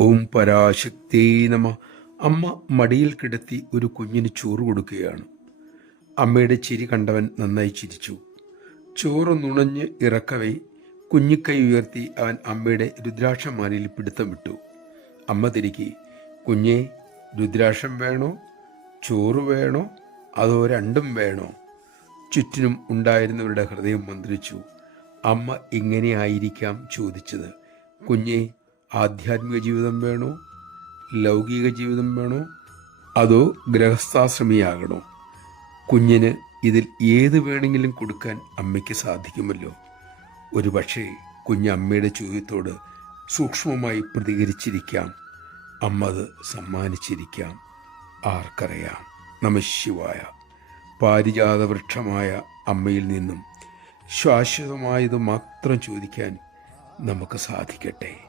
ഓം പരാശക്തി നമ. അമ്മ മടിയിൽ കിടത്തി ഒരു കുഞ്ഞിന് ചോറ് കൊടുക്കുകയാണ്. അമ്മയുടെ ചിരി കണ്ടവൻ നന്നായി ചിരിച്ചു. ചോറ് നുണഞ്ഞ് ഇറക്കവേ കുഞ്ഞിക്കൈ ഉയർത്തി അവൻ അമ്മയുടെ രുദ്രാക്ഷമാലയിൽ പിടുത്തം വിട്ടു. അമ്മ തിരികെ, കുഞ്ഞെ, രുദ്രാക്ഷം വേണോ, ചോറ് വേണോ, അതോ രണ്ടും വേണോ? ചുറ്റിനും ഉണ്ടായിരുന്നവരുടെ ഹൃദയം മന്ത്രിച്ചു. അമ്മ ഇങ്ങനെയായിരിക്കാം ചോദിച്ചത്. കുഞ്ഞെ, ആധ്യാത്മിക ജീവിതം വേണോ, ലൗകിക ജീവിതം വേണോ, അതോ ഗൃഹസ്ഥാശ്രമിയാകണോ? കുഞ്ഞിന് ഇതിൽ ഏത് വേണമെങ്കിലും കൊടുക്കാൻ അമ്മയ്ക്ക് സാധിക്കുമല്ലോ. ഒരു പക്ഷേ കുഞ്ഞ് അമ്മയുടെ ചോദ്യത്തോട് സൂക്ഷ്മമായി പ്രതികരിച്ചിരിക്കാം. അമ്മ അത് സമ്മാനിച്ചിരിക്കാം. ആർക്കറിയാം. നമഃശിവായ. പാരിജാത വൃക്ഷമായ അമ്മയിൽ നിന്നും ശാശ്വതമായത് മാത്രം ചോദിക്കാൻ നമുക്ക് സാധിക്കട്ടെ.